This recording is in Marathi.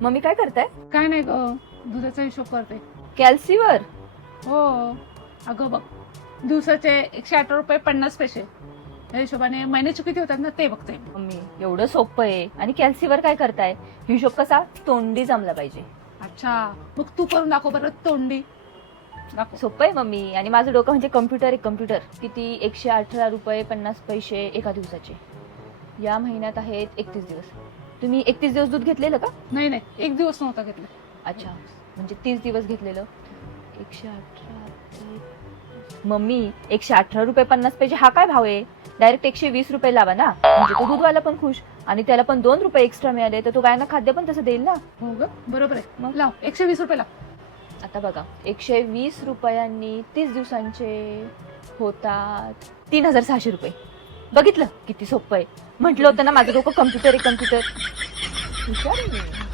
मम्मी काय करताय? काय नाही ग, दुधाचा हिशोब करते. कॅल्सीवर? हो अगं बघ, दिवसाचे 108.50 रुपये या हिशोबाने महिन्याचे किती होतात ना ते बघते. मम्मी एवढं सोपं आहे आणि कॅल्सीवर काय करताय? हिशोब कसा तोंडी जमला पाहिजे. अच्छा, मग तू करून दाखव बरं तोंडी. दाखव. सोपं आहे मम्मी. आणि माझं डोकं म्हणजे कम्प्युटर आहे, कम्प्युटर. किती 118.50 रुपये एका दिवसाचे. या महिन्यात आहेत 31 दिवस. तुम्ही 31 दिवस दूध घेतलेलं का? नाही नाही, एक दिवस नव्हता घेतला. अच्छा, म्हणजे 30 दिवस घेतलेलं. 118. मम्मी 118.50 रुपये हा काय भाव आहे? डायरेक्ट 120 रुपये लावा ना, म्हणजे तो दूधवाला पण खुश आणि त्याला पण 2 रुपये एक्स्ट्रा मिळाले तर तो गायना खाद्य पण तसं देईल ना. हो ग, बरोबर आहे. मग? लाव 120 रुपये लाव. आता बघा, 120 रुपयांनी 30 दिवसांचे होतात 3600 रुपये. बघितलं किती सोपं आहे. म्हटलं होतं ना माझं डोकं कम्प्युटर आहे, कम्प्युटर. हुशार आहे मी.